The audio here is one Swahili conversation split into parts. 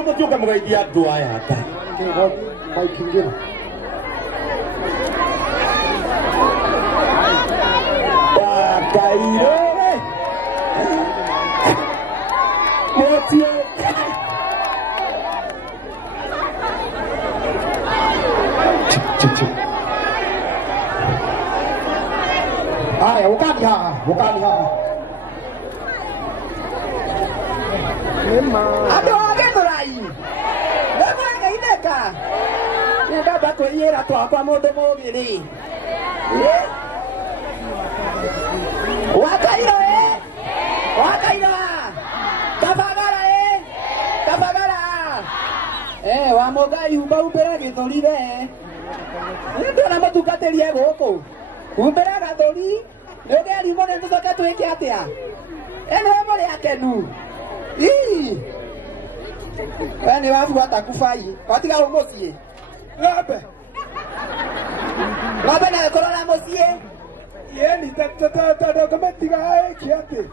Nĩguo mũtuĩke mũgeithia andũ aya ata. Maikingĩra. Kairo. Motio. Haya, ukani haha. Andũ age Mũrai. Nĩmwagainĩka. Nĩndamba kwĩyĩra twakwa mũndũ mũgĩrĩ. Wakairo Wakairo. Kabagara Kabagara. Wa Mũgai umbĩra gĩthũri we. Nĩndona mũtungatĩrie gũkũ. Umbĩra gathũri. Nĩũgeri mũne tũcoke twĩke atĩa? Eno mũrĩ akenu. Wani wafuata kufai. Katika umusie. Ng'ombe na korora musie. yeni tata kometiga kiate.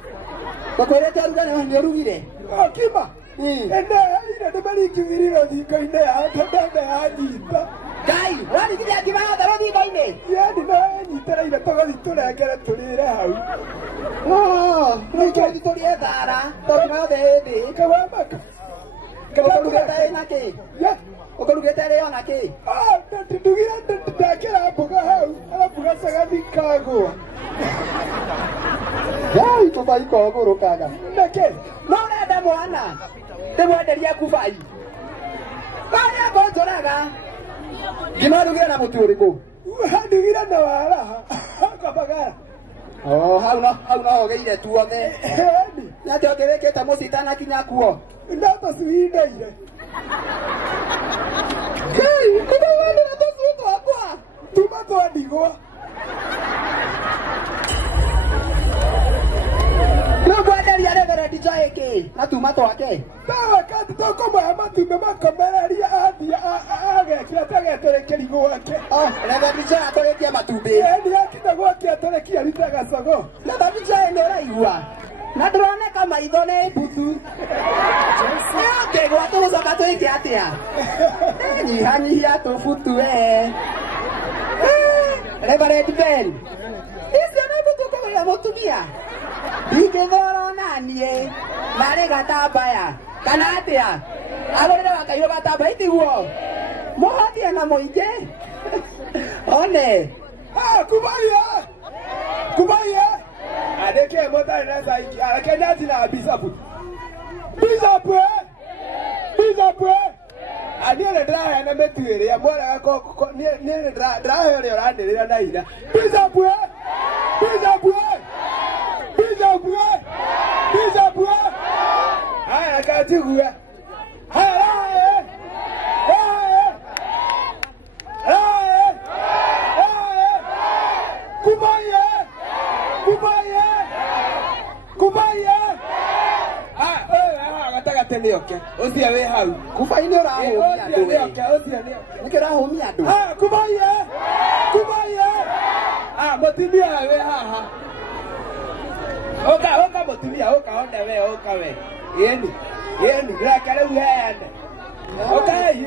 Bakwirete arugane ni arugire. Kima. Ene ina de bali kiviriro thiko-ine ya tata ya nyita. Kai, wani kile kibao daro thiko-ine. Yeni na nyita ina toga turekere turire hau. Ni kile turie thara. Tokima thindi. Kawamaka. Ukarugete naki. Ya. Ukarugete leo naki. Ndugira ndakira mboga hau. Arabuga sagani kago. Yai tubaiko gurukaga. Nake. No nenda mwana. Ndimwenderia kubai. Baya gojoraga. Gimarugira na mutu uriku. Ndugira na wara. Kabagara. Hau no ogeire tuothe. Na njogerekete mucitana kinya kuo. Ndata suindeire. Kuba wende na tosuto akwa. Tuma twandigwa. Nũngwenderia Reverend Joeki na tuma twake. Tawa kati tũkũmũhe matumbĩ makomereria athia agekĩra tagetũrĩkĩri gwake. Reverend Joeki atũrĩkie matumbĩ. Eni akinya gwake atũrĩkia rita gacogo. Reverend Joeki nĩ ũraigua. Na ndũroneka maitho nĩ mbutu. Kĩgwa tũgũcoka twĩke atĩa? Nyihanyihia tũbutu we. Reverend Ben. Icio nĩ mbutu kũgũrĩra mũtumia. Ndingĩthora naniĩ. Narĩ gatambaya. Kana atĩa? Agũrĩre Wakairũ gatambaya itiguo. Mũhothie na mũingĩ. One. Kubaye. Adeke motari na saiki. Arakenya tina bisapu. Bisapu. Aniele draha na metuere ya mwana ko niele draha yole orandele na ina. Bisapu. Haya katigu. Haya. Kubaye. Gatagate nioke. Ucia we hau. Kubai nĩ ũrahũmia andũ we. Ucia. Nĩkĩ ũrahũmia andũ? Kubaye. Mũtumia we haha. Oka mũtumia, oka onda we, oka we. Yeni. Reke rĩu heane. Okai.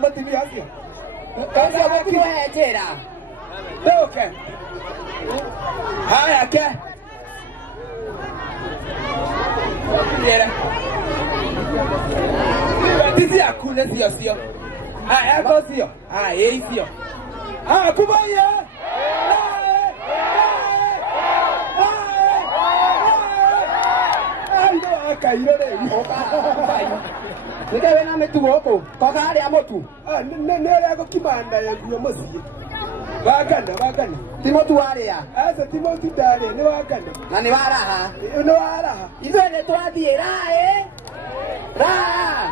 Mũtumia ũcio. Ũcio gũkuohe njĩra. Ndũke. Haya ke. Yera. Tisi akune sio. Eko sio. Sio. Kubaye. Kairo rĩu. Nĩkĩ wĩna mĩtugo gũkũ? Toka harĩa mũtu. Nĩ ũrĩa gũkimanda yaguo mũciĩ. Wagana. Ti mũtu warĩa. Aca ti mũtu ndarĩa, nĩ wagana. Na nĩ waraha. Nĩ waraha. Ithuĩ nĩ twathiĩ raha.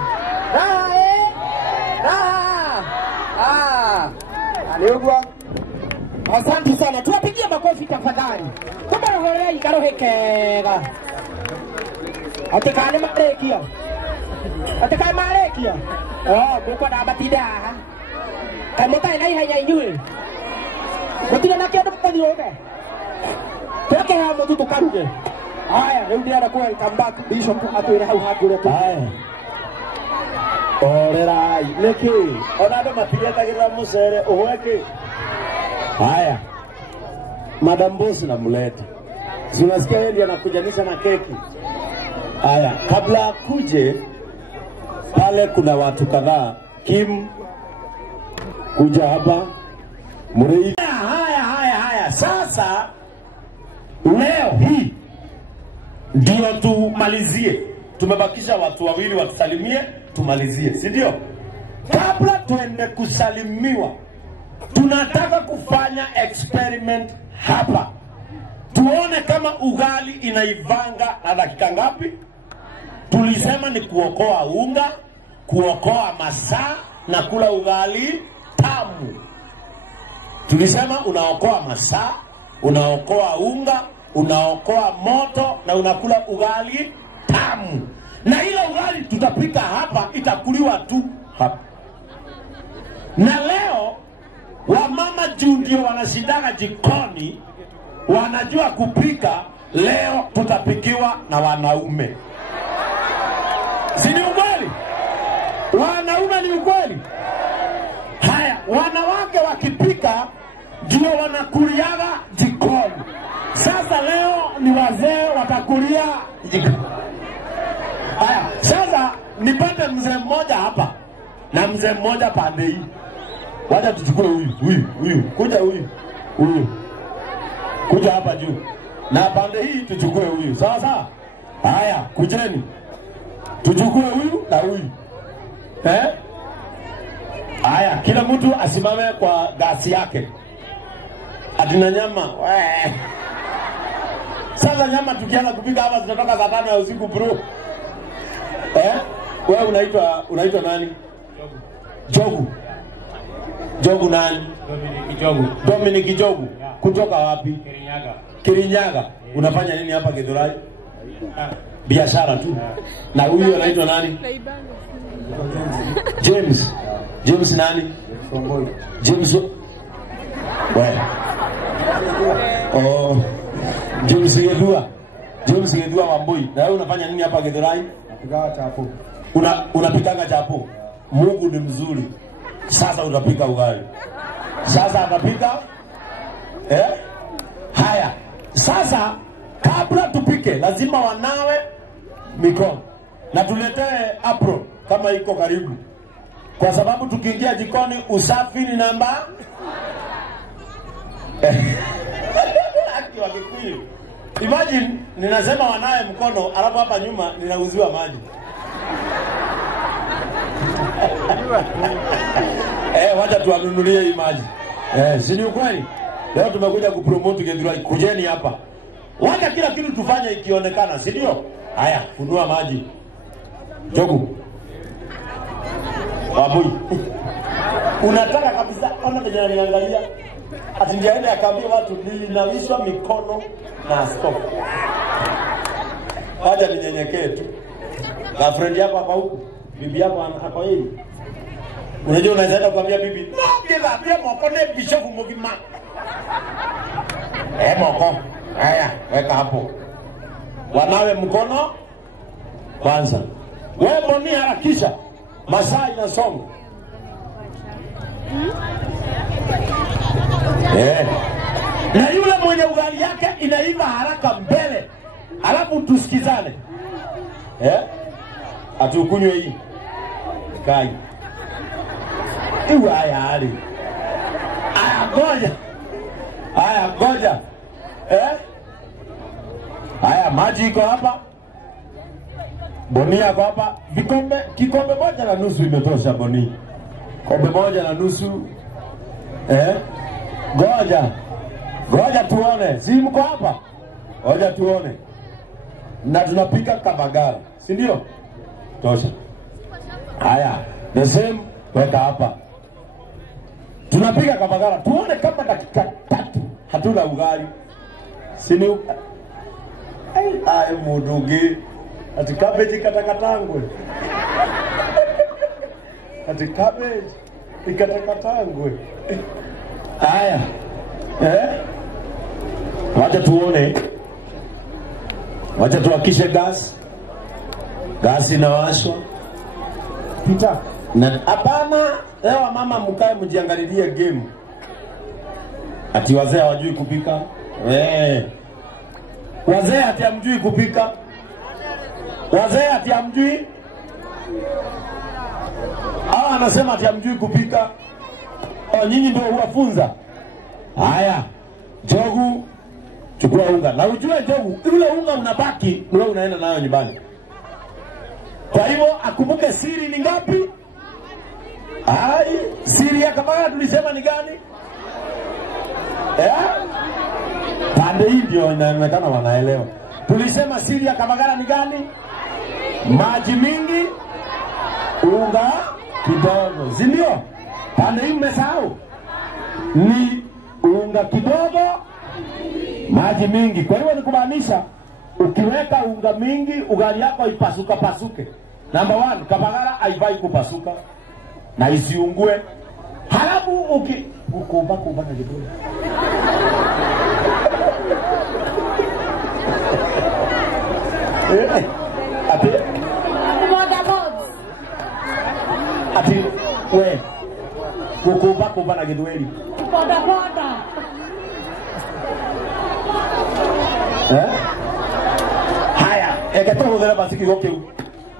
Nĩ ũguo. Asante sana. Tuwapigie makofi tafadhali. Tũmarogorere ikarohe kega. Atikae marĩkia. Mũkwenda matinda haha. Kaĩ mũtarĩ na ihenya inyuĩ. Mũtirĩ na kĩndũ mũthiũke. Tũreke haha mũtu tũkaruge. Haya, ndio anakuwa come back Bishop atuire hau hakure tu. Haya. Orerai, leki. Ona ndo mapigetagira musere uhweke. Haya. Madam Boss namleta. Si unasikia yeye ndiye anakujanisha na keki. Haya, kabla akuje pale kuna watu kadhaa. Kim kuja hapa. Murei. Haya. Sasa leo hii ndio tumalizie. Tumebakisha watu wawili watusalimie, tumalizie, si ndio? Kabla tuende kusalimiwa, tunataka kufanya experiment hapa. Tuone kama ugali inaivanga na dakika ngapi. Tulisema ni kuokoa unga, kuokoa masaa na kula ugali tamu. Tulisema unaokoa masaa, unaokoa unga, unaokoa moto na unakula ugali tamu. Na ile ugali tutapika hapa itakuliwa tu hapa. Na leo wamama juu ndio wanashindaga jikoni, wanajua kupika. Leo tutapikiwa na wanaume. Si ni ukweli? Wanaume ni ukweli? Haya, wanawake wakipika ndio wanakuliaga jikoni. Sasa leo ni wazee watakulia jikoni. Haya, sasa nipate mzee mmoja hapa na mzee mmoja pande hii. Wacha tuchukue huyu. Kuja huyu. Kuja hapa juu. Na pande hii tuchukue huyu. Sawa sawa? Haya, kujeni. Tuchukue huyu na huyu. Haya, kila mtu asimame kwa gasi yake. Atina nyama. Sasa nyama tukianza kupika hapa tunatoka saa 5 ya usiku bro. Wewe unaitwa nani? Jogu nani? Dominic Jogu. Kutoka wapi? Kirinyaga. Unafanya nini hapa Githurai? Biashara tu. Na huyu anaitwa nani? James nani? James. Wewe. Oh. James Gedua Wambui. Na wewe unafanya nini hapa Githurai? Napiga chapo. Unapika chapo. Mungu ni mzuri. Sasa utapika ugali. Sasa atapika haya. Sasa kabla tupike lazima wanawe mikono. Na tuletee apron kama iko karibu. Kwa sababu tukiingia jikoni usafi ni namba Imagine ninasema wanawe mkono alafu hapa nyuma ninauziwa maji. Wacha tuwanunulie hii maji. Si ni ukweli? Leo tumekuja kupromote Githurai. Kujeni hapa. Wacha kila kitu tufanye ikionekana, si ndio? Haya, funua maji. Jogu. Wabui. Unataka kabisa ona venye ananiangalia. Ati ndiye aende akaambia watu nilinawishwa mikono na stop. Wacha ninyenyekee tu. Na friend yako hapa huku, bibi yako hapa hii. Unajua unaweza kumwambia bibi, "No, bila pia mkono Bishop Mugima." Moko. Haya, weka hapo. Wanawe mkono kwanza. Wewe mboni harakisha. Masaa inasonga. Na yule mwenye ugali yake inaiva haraka mbele. Alafu tusikizane. Atukunywe hii. Kai. Iwa hali. Aya ngoja. Aya maji iko hapa. Boni yako hapa. Kikombe moja na nusu imetosha boni. Kombe moja na nusu. Ngoja tuone. Si mko hapa? Ngoja tuone. Na tunapika kabagara, si ndio? Tosha. Haya, the same weka hapa. Tunapika kabagara. Tuone kama dakika 3 hatuna ugali. Si ni mudugi. Ati cabbage katakatangwe. Ati cabbage ikatakatangwe. Haya. Wacha tuone. Wacha tuwakishe gas. Gas inawashwa. Pita. Na hapana, leo mama mkae mjiangalilie game. Ati wazee hawajui kupika. Wazee ati hamjui kupika. Wazee ati hamjui. Hawa anasema ati hamjui kupika. Nyinyi ndio huwafunza. Haya. Jogu chukua unga. Na ujue Jogu, ule unga unabaki, wewe unaenda nayo nyumbani. Kwa hivyo akumbuke siri ni ngapi? Siri ya Kabagara tulisema ni gani? Pande hii ndio inaonekana wanaelewa. Tulisema siri ya Kabagara ni gani? Maji mingi, unga kidogo. Si ndio? Pande hii mmesahau. Ni unga kidogo, maji mingi. Kwa hivyo ni kumaanisha ukiweka unga mingi, ugali yako ipasuka pasuke. Number 1, Kabagara haifai kupasuka na isiungue. Halafu kukumba na kidogo. Ati we kukumba na kidogo. Poda. Haya, ekatoa hodera basi kigoke.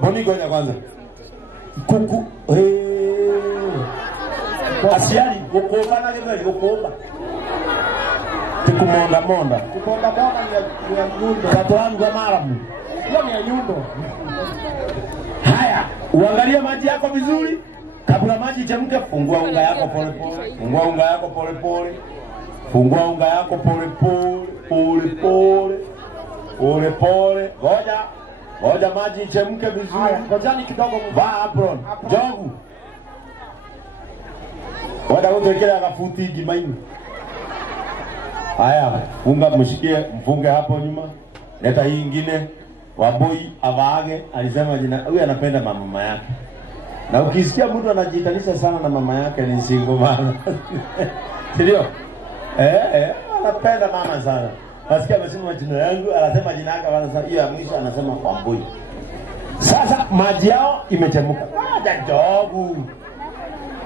Boni gonya kwanza. Kuku. Asiali kukumba na kidogo kukumba. Tukumonda monda. Kukonda ni ya nyundo. Watu wangu wa maramu. Hiyo ni ya nyundo. Haya, uangalie maji yako vizuri. Kabla maji chemke, fungua unga yako polepole. Fungua unga yako polepole. Fungua unga yako polepole. Ngoja maji chemke vizuri. Ngojani kidogo vaa apron. Jogu. Wada utekele akafuti gimaini. Haya, mfunge hapo nyuma. Leta hii nyingine. Waboi avaage alisema jina huyu anapenda mama yake. Na ukisikia mtu anajitanisha sana na mama yake ni single mama. Ndio? Anapenda mama sana. Nasikia amesema jina yangu, anasema jina yake, anasema hiyo ya mwisho anasema Wambui. Sasa maji yao imechemka. Jogu.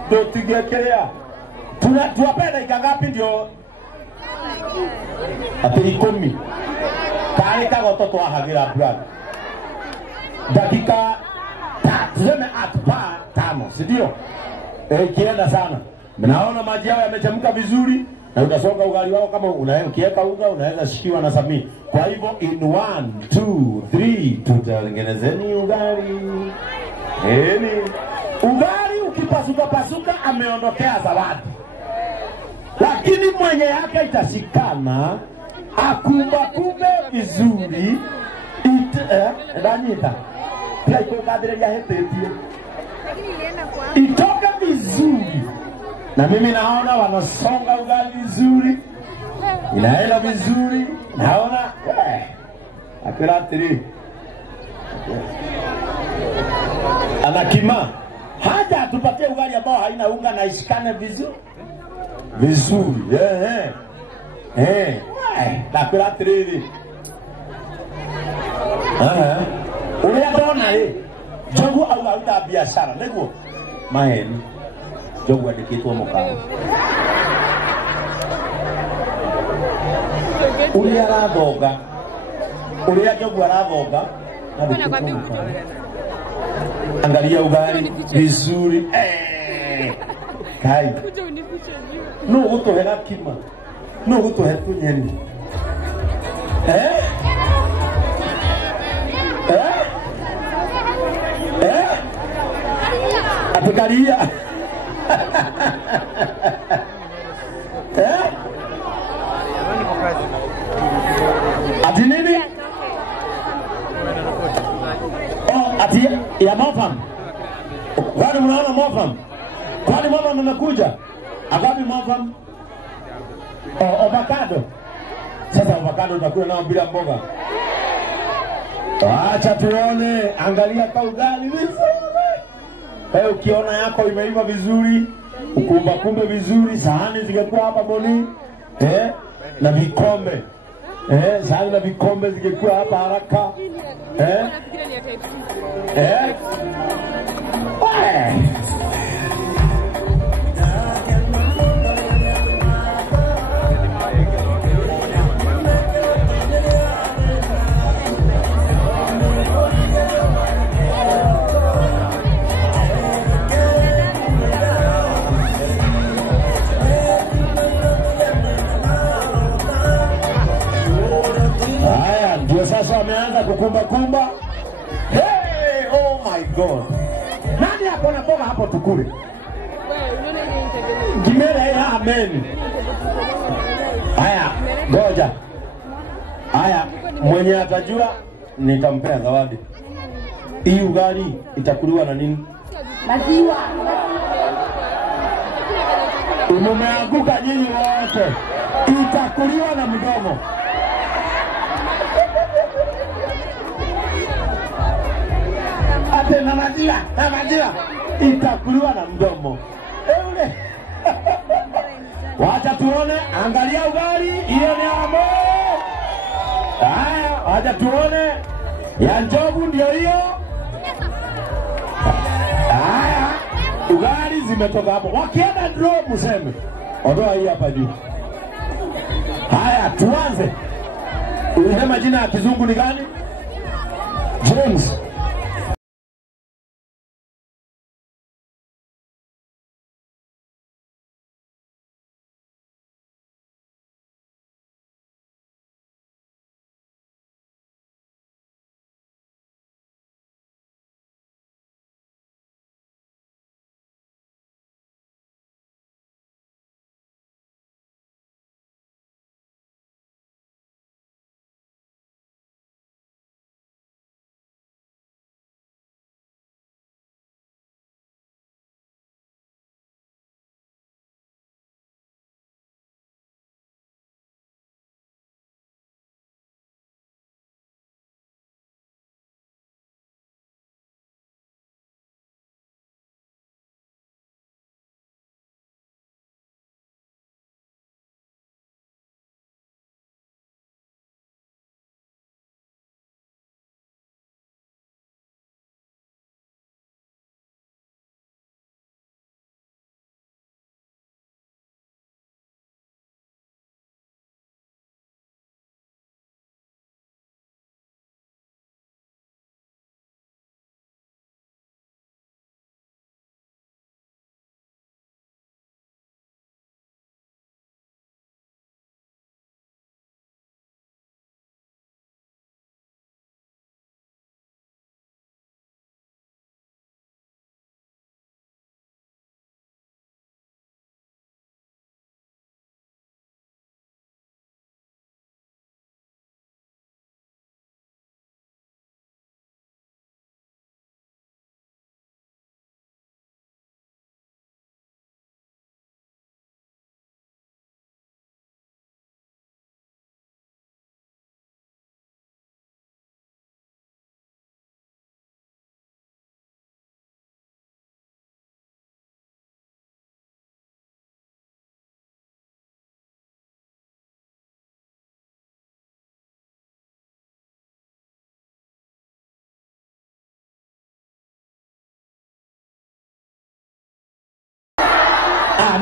Ndio tigekelea. Tuwapenda ikangapi ndio? Ati 10. Kale kama watoto wa hagira brad. Dakika tuseme atpa 5, si ndio? Kienda sana. Mnaona maji yao yamechemka vizuri na utasonga ugali wako kama ukiweka unga unaweza shikiwa na samii. Kwa hivyo in 1 2 3 tutatengenezeni ugali. Ugali ukipasuka ameondokea zawadi. Lakini mwenye yake itashikana akumbe vizuri danita pia iko kadri ya hetetie itoka vizuri. Na mimi naona wanasonga ugali vizuri, inaenda vizuri. Naona akiratiri anakima haja atupatie ugali ambao haina unga na ishikane vizuri. Akiratiri uliadona Jogu au auta biashara nego maheni Jogu adikitwa mukao ulia Jogu aradhoga angalia ugali vizuri kai no gutohera kima no gutohera tunyeni Atikaria. Ati nini? Ati ya mofam. Kwani mnaona mofam? Kwani mama mmekuja? Agapi mofam? Avocado. Sasa avocado utakula nao bila mboga. Acha tuone, angalia kwa ugali vizuri. Ukiona yako imeiva vizuri, kumbe vizuri, sahani zingekuwa hapa boni, na vikombe. Sasa na vikombe zikikuwa hapa haraka. Ndio sasa wameanza kukumba. Hey, oh my God. Nani hapo na boga hapo tukule? Kimele amen. Haya, ngoja. Haya, mwenye atajua nitampea zawadi. Hii ugali itakuliwa na nini? Maziwa. Umeanguka nyinyi wote. Itakuliwa na mdomo. Na maziwa itakuliwa na mdomo. Eule. Wacha tuone, angalia ugali, hiyo ni amo. Haya, wacha tuone. Ya njogu ndio hiyo. Haya, ugali zimetoka hapo. Wakienda draw mseme. Ondoa hii hapa juu. Haya, tuanze. Ulisema jina ya kizungu ni gani? James.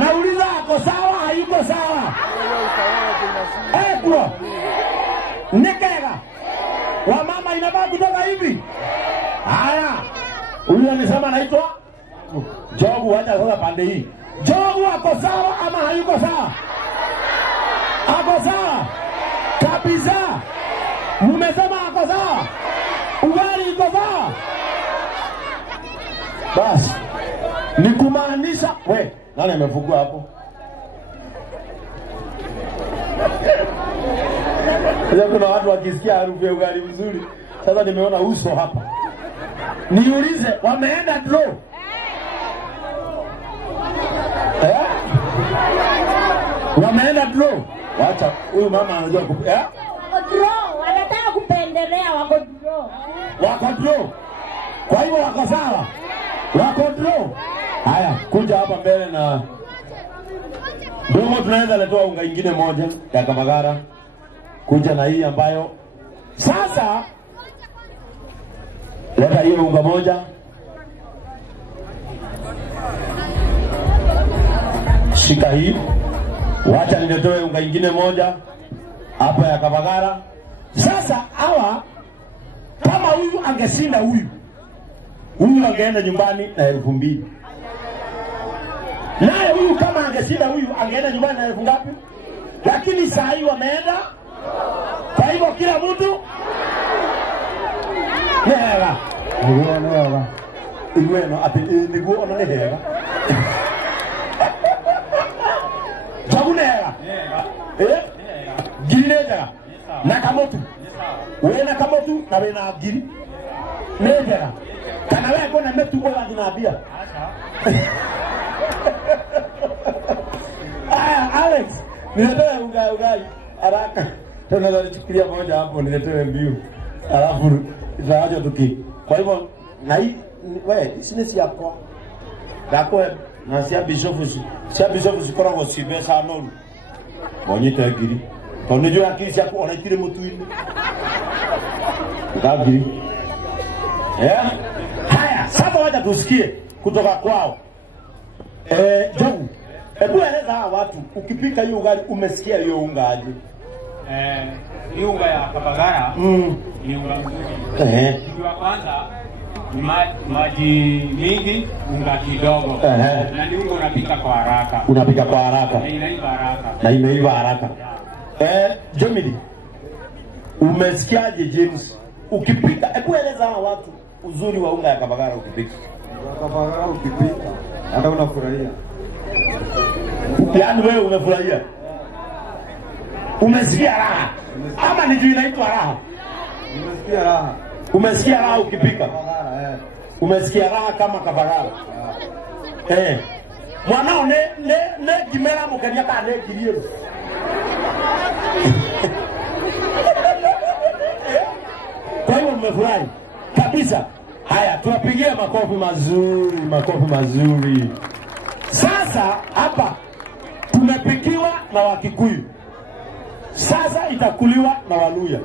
Nauliza ako sawa, hayuko sawa? Bro. Nekega. Wamama inabaa kutoka hivi. Haya. Huyu anasema anaitwa Jogu, wacha sasa pande hii. Jogu ako sawa ama hayuko sawa? Ako sawa. Kabisa. Mmesema ako sawa. Ugali iko sawa. Basi. Ni kumaanisha nani amefungua hapo? Sasa kuna watu wakisikia harufu ya ugali mzuri. Sasa nimeona uso hapa. Niulize, wameenda draw? Wameenda draw? Wacha, huyu mama anajua Wako draw, wanataka kupendelea wako draw. Wako draw. Kwa hivyo wako sawa. Wako draw. Haya, kuja hapa mbele na Domo tunaweza letoa unga ingine moja ya Kamagara. kuja na hii ambayo sasa leta hiyo unga moja. Shika hii. Wacha niletoe unga ingine moja hapa ya Kabagara. Sasa hawa kama huyu angeshinda huyu angeenda nyumbani na 2,000. Naye huyu kama angeshinda huyu angeenda nyumbani na 1,000 ngapi? Lakini saa hii wameenda. Kwa hivyo kila mtu nehega. Igweno ati niguo ona nehega. Jagunehega. Giri nehega. Nakamotu. Wewe nakamotu na wewe na giri. Nehega. Kana wewe kona metu kwa wanabia. Alex, niletee ugali haraka. Tunaweza kuchukulia moja hapo niletee mbiu. Alafu tutaanza tuki. Kwa hivyo na hii wewe business yako. Dako na sia bisofu sikora go sibesa nonu. Monyita giri. Tonejua akili yako unaitire mutuini. Ngagiri. Haya, sasa wacha tusikie kutoka kwao. Jogu. Hebu eleza watu ukipika hiyo ugali umesikia hiyo unga aje? Hiyo unga ya Kabagara ni unga mzuri. Kwa kwanza ni maji mingi, unga kidogo. Na ni unga unapika kwa haraka. Unapika kwa haraka. Na inaiva haraka. Na inaiva haraka. Jomidi. Umesikiaje James? Ukipika, hebu eleza watu uzuri wa unga ya Kabagara ukipika. Kabagara ukipika hata unafurahia. Yaani wewe umefurahia? Umesikia raha? Ama ni juu inaitwa raha? Umesikia raha? Umesikia raha ukipika? Umesikia raha kama Kabagara? Mwanao ne kimera mukania ka ne kiriyo. Kwa hiyo umefurahi kabisa. Haya, tuwapigie makofi mazuri. Sasa hapa tumepikiwa na Wakikuyu. Sasa itakuliwa na Waluya.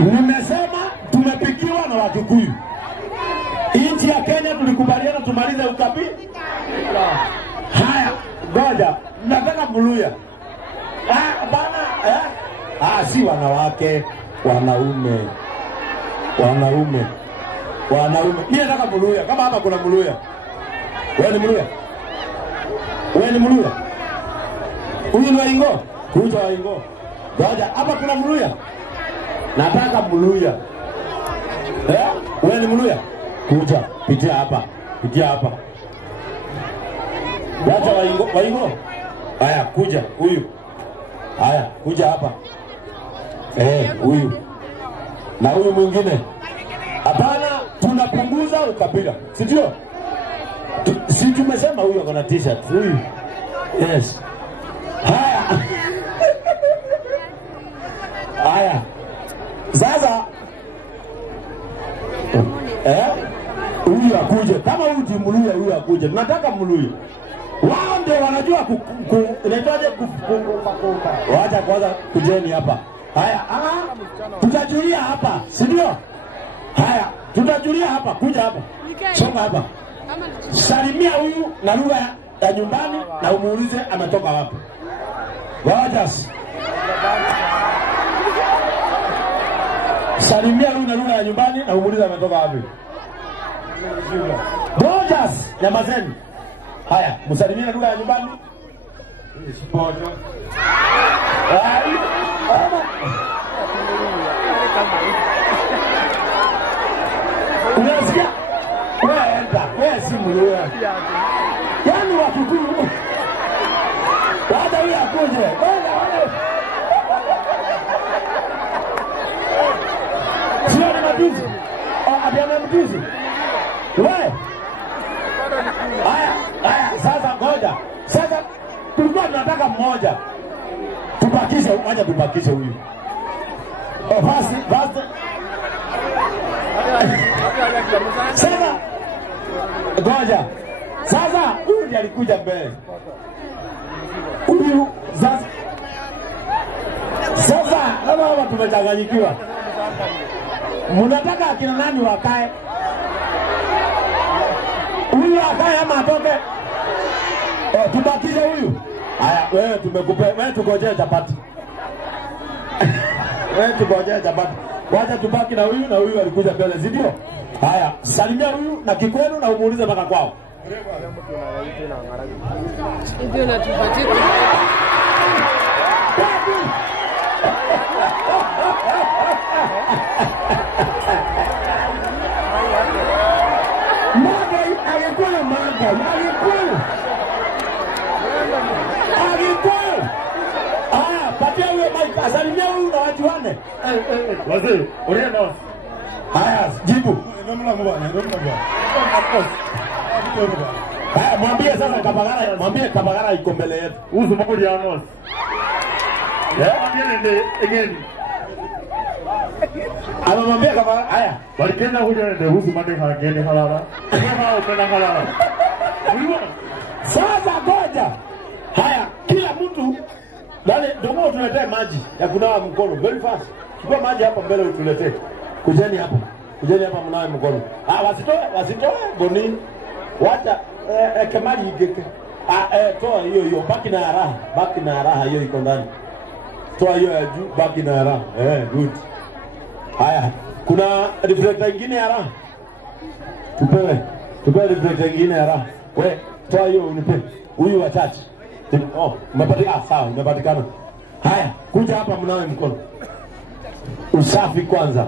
Nimesema tumepikiwa na Wakikuyu. Nchi ya Kenya tulikubaliana tumalize ukabila. Haya, ngoja, nataka Mluya. Bana, si wanawake, wanaume. Mimi nataka Mluya. Kama hapa kuna Mluya. Wewe ni Mluya? Huyu ni Waingo? Kuja Waingo. Ngoja, hapa kuna Mluya. Nataka Mluya. Wewe ni Mluya? Kuja, pitia hapa. Wacha Waingo. Haya, kuja huyu. Haya, kuja hapa. Huyu. Na huyu mwingine. Hapana, tunapunguza ukabila. Si ndio? Si tumesema huyu akona t-shirt. Huyu. Yes. Haya. Sasa huyu akuje. Kama huyu ni Mluya, huyu akuje. Tunataka Mluya. Wao ndio wanajua inaitwaje kukumba. Wacha kwanza kujeni hapa. Haya, tutajulia hapa, si ndio? Haya, tutajulia hapa, kuja hapa. Songa hapa. Salimia huyu na lugha ya nyumbani na umuulize ametoka wapi. Wajas. Salimia huyu na lugha ya nyumbani na umuulize ametoka wapi. Wajas, nyamazeni. Haya, msalimie na lugha ya nyumbani. Sipoto. Unasikia? Wewe si Mluya. Yaani Wakikuyu. Baada huyu akuje. Sio ni majuzi. Abiana mjuzi. Wewe. Haya, sasa ngoja. Sasa tulikuwa tunataka mmoja. Tubakishe huyu. Basi. Sasa ngoja. Sasa huyu ndiye alikuja mbele. Huyu sasa Kama hapa tumechanganyikiwa. Mnataka akina nani wakae? Huyu akae ama atoke? Tubakishe huyu. Haya, wewe tumekupa, wewe tukojee chapati. Wewe tukojee chapati. Wacha tubaki na huyu alikuja mbele, si ndio? Haya, salimia huyu na Kikwenu na umuulize mpaka kwao. Ndio natupatia. Patia huyo Mike, asalimia huyu na watu wane. Wazee, orienda. Haya, jibu. Haya, mwambie sasa Kabagara, mwambie Kabagara iko mbele yetu. Uzu mkodi ya nos. Again. Anamwambia Kabagara, haya. Walikenda huja ndio uzu mande hageni halala. Kama upenda halala. Sasa ngoja. Haya, kila mtu ndani ndio tuletee maji ya kunawa mkono very fast. Chukua maji hapa mbele utuletee. Kujeni hapa mnawe mkono. Wasitoe boni. Wacha kemaji igeke. Toa hiyo baki na raha hiyo iko ndani. Toa hiyo ya juu baki na raha. Good. Haya, kuna reflector nyingine ya raha. Tupewe reflector nyingine ya raha. Wewe toa hiyo unipe. Huyu wachache. Umepatikana sawa, umepatikana. Haya, kuja hapa mnawe mkono. Usafi kwanza.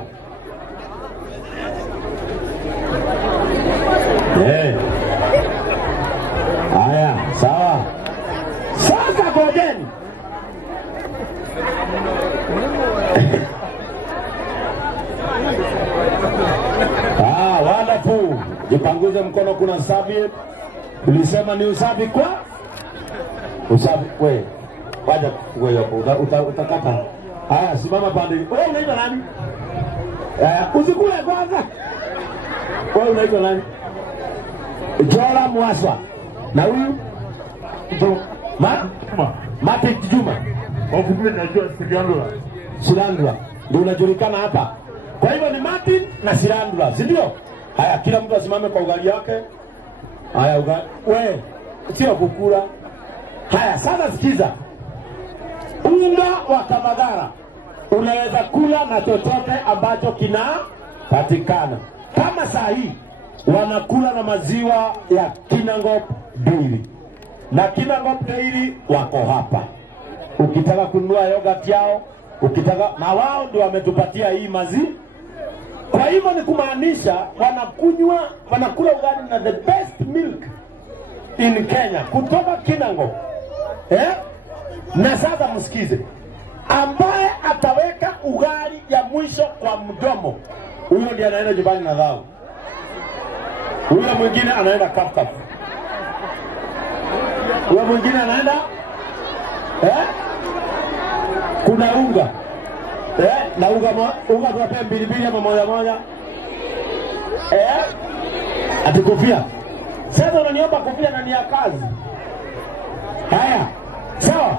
Haya, sawa. Sasa ngojeni. Wonderful. Jipanguze mkono, kuna usafi. Ulisema ni usafi kwa? Usafi wewe. Wacha wewe hapo. Utakata. Haya, simama pande. Wewe unaitwa nani? Usikule kwanza. Wewe unaitwa nani? Jola Mwaswa. Na huyu? Mati Juma. Wafupi najua Silandula. Ndio unajulikana hapa. Kwa hivyo ni Martin na Silandula, si ndio? Haya, kila mtu asimame kwa ugali yake. Haya, ugali. Wewe sio kukula. Haya, sasa sikiza. Unga wa Kabagara unaweza kula na chochote ambacho kinapatikana. Kama saa hii wanakula na maziwa ya Kinangop Dairy. Na Kinangop Dairy wako hapa. Ukitaka kununua yogurt yao, na wao ndio wametupatia hii maziwa. Kwa hivyo ni kumaanisha wanakula ugali na the best milk in Kenya kutoka Kinangop. Na sasa msikize. Ambaye ataweka ugali ya mwisho kwa mdomo, huyo ndiye anaenda nyumbani na dhao. Huyo mwingine anaenda Kapkap. Huyo mwingine anaenda kuna unga. Na unga tunapea mbili ama moja. Ati kofia. Sasa unaniomba kofia na ni ya kazi. Haya. Sawa.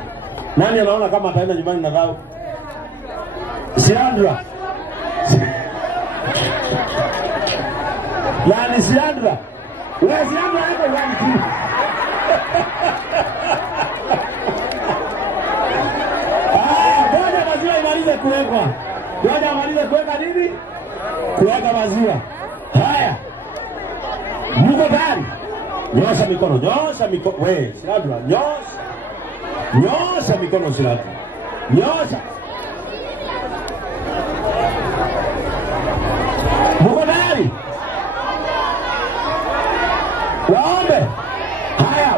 Nani anaona kama ataenda nyumbani na dhao? Siandra. Nani Siandra? Wewe Siandra hapo wapi? Ngoja maziwa imalize kuwekwa. Ngoja amalize kuweka nini? Kuweka maziwa. Haya. Mko tayari? Nyosha mikono. Wewe Siandra, nyosha mikono Siandra. Nyosha. Mko tayari? Waombe. Haya,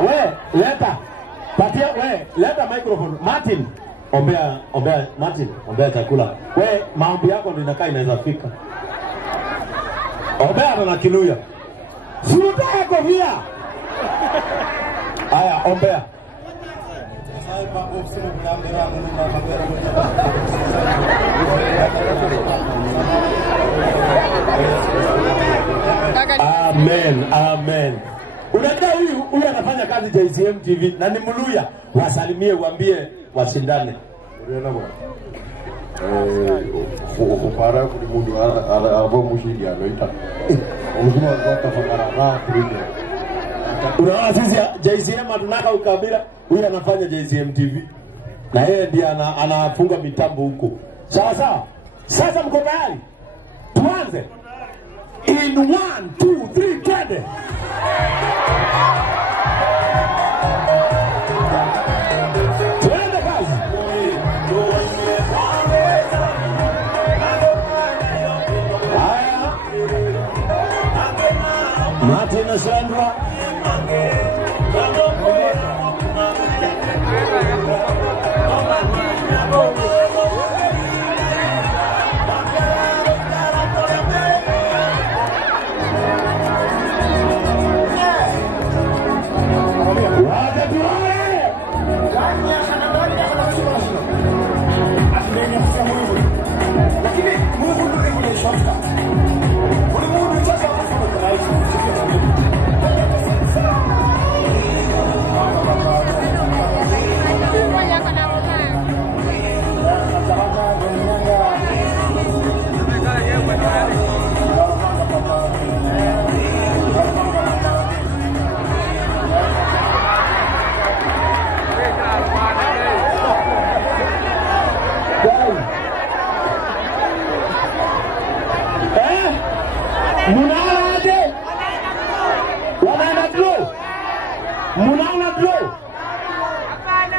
leta microphone. Martin, ombea chakula. Maombi yako ndio inakaa inaweza fika. Ombea na kiluya. Suruta yako via. Haya, ombea. Amen. Unajua huyu anafanya kazi JCM TV na ni Mluya. Wasalimie, uambie wasindane. Riana bwana. Kupara kuli mundu abo mushindi anaita. Uzima wata fakara kulinda. Unaona sisi JCM tunaka ukabila, huyu anafanya JCM TV. Na yeye ndiye anafunga mitambo huko. Sawa sawa. Sasa mko tayari? Tuanze. In 1 2 3 twende. Twende kazi. Haya. Martin Sandra.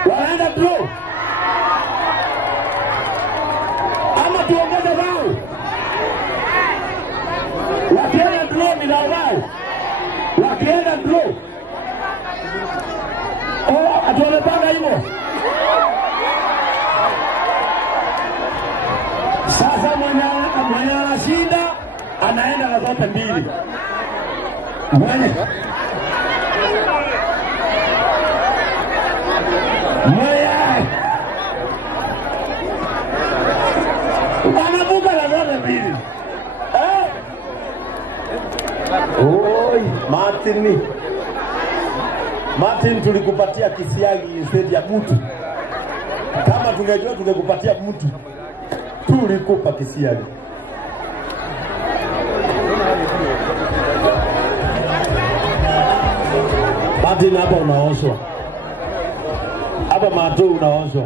Wanaenda draw. Ama tuongeze wao. Wakienda draw ni la wao. Wakienda draw. Oh, atuonepanga hivyo. Sasa mwenye anashinda anaenda na zote mbili. Mwenye wanavuka na zote mbili. Oi, Martin tulikupatia kisiagi instead ya mtu. Kama tungejua tungekupatia mtu. Tulikupa kisiagi. Martin hapa unaoshwa. Hapa mato unaoshwa.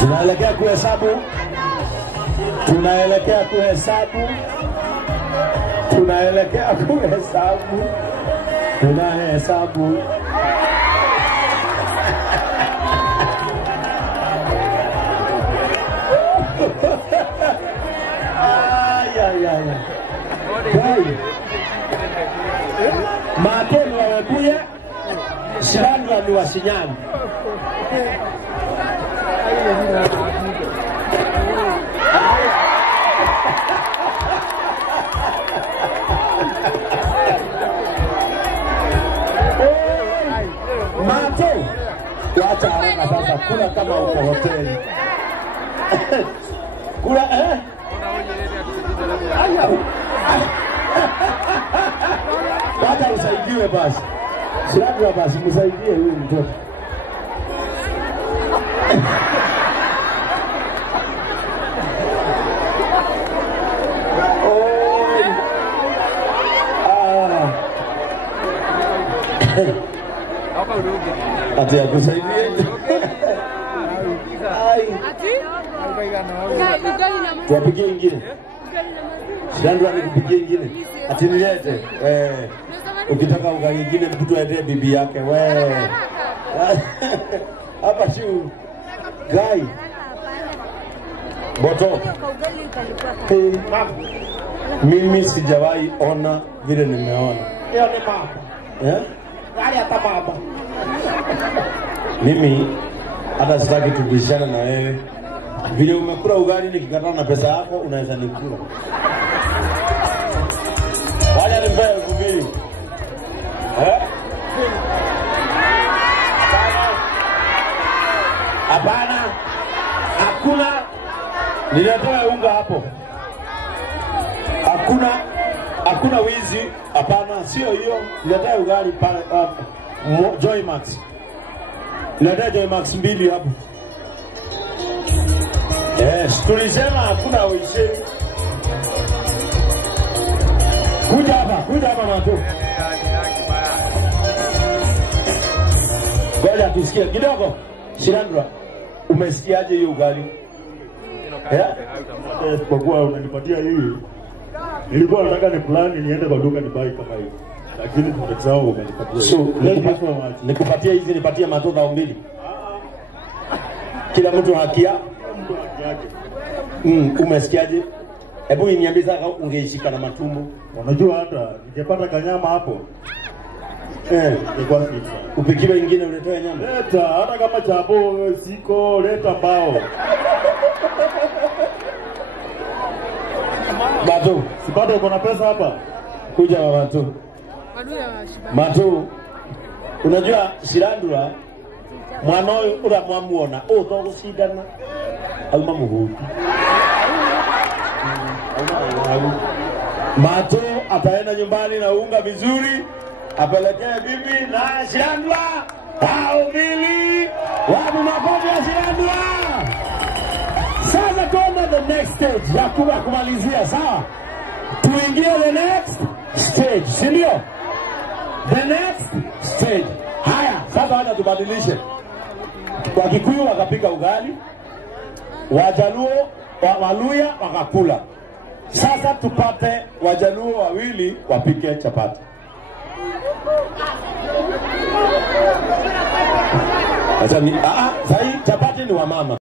Tunaelekea kuhesabu. Tunaelekea kuhesabu. Matoni wamekuja, Shandra ni wa Shinyanga. Mato, wacha haraka sasa, kula kama uko hoteli. Kula wacha usaidiwe basi. Shandra basi msaidie huyu mtoto. Ati akusaidie. Ai. Tuwapigie ingine. Shirandula nikupigie ingine. Ati nilete. Ukitaka ugali ingine mtu aende bibi yake. Hapa shu. Gai. Boto. Mimi sijawahi ona vile nimeona. Hiyo ni mama. Gari hata baba. Mimi hata sitaki tubishana na wewe. Vile umekula ugali nikikataa na pesa yako unaweza nikula. Wale ni mbaya kubiri. Hapana. Hakuna nilitoa unga hapo. Hakuna wizi, hapana, sio hiyo. Nilitoa ugali pale Joy Max. Nilitoa Joy Max 2 hapo. Yes, tulisema hakuna wizi. Kuja hapa Mato. Ngoja tusikie kidogo. Shirandula, umesikiaje hiyo ugali? Kwa kuwa unanipatia hii, nilikuwa nataka ni plan niende kwa duka nibai kama hiyo, lakini tumesahau umenipatia. So nikupatia hizi, nipatie matoka 2. Kila mtu haki yake. Umesikiaje? Hebu niambie sasa, ungeishika na matumbo. Unajua hata ningepata kanyama hapo. Nilikuwa sasa. Upikiwe nyingine uletoe nyama. Leta hata kama chapo siko, leta mbao. Mato, sipata uko na pesa hapa. Kuja Mato. Mato. Unajua Shirandula mwanao ura mwamuona togo shidana alma muhuti. Mato ataenda nyumbani na unga vizuri, apelekee bibi na Shirandula. Hao mbili wapi makofi ya Shirandula. Sasa tuende the next stage ya kumalizia, sawa? Tuingie the next stage, si ndio? The next stage. Haya, sasa wacha tubadilishe. Kwa Kikuyu wakapika ugali, Wajaluo, Waluya wakakula. Sasa tupate Wajaluo wawili wapike chapati. Acha ni sahi chapati ni wa mama.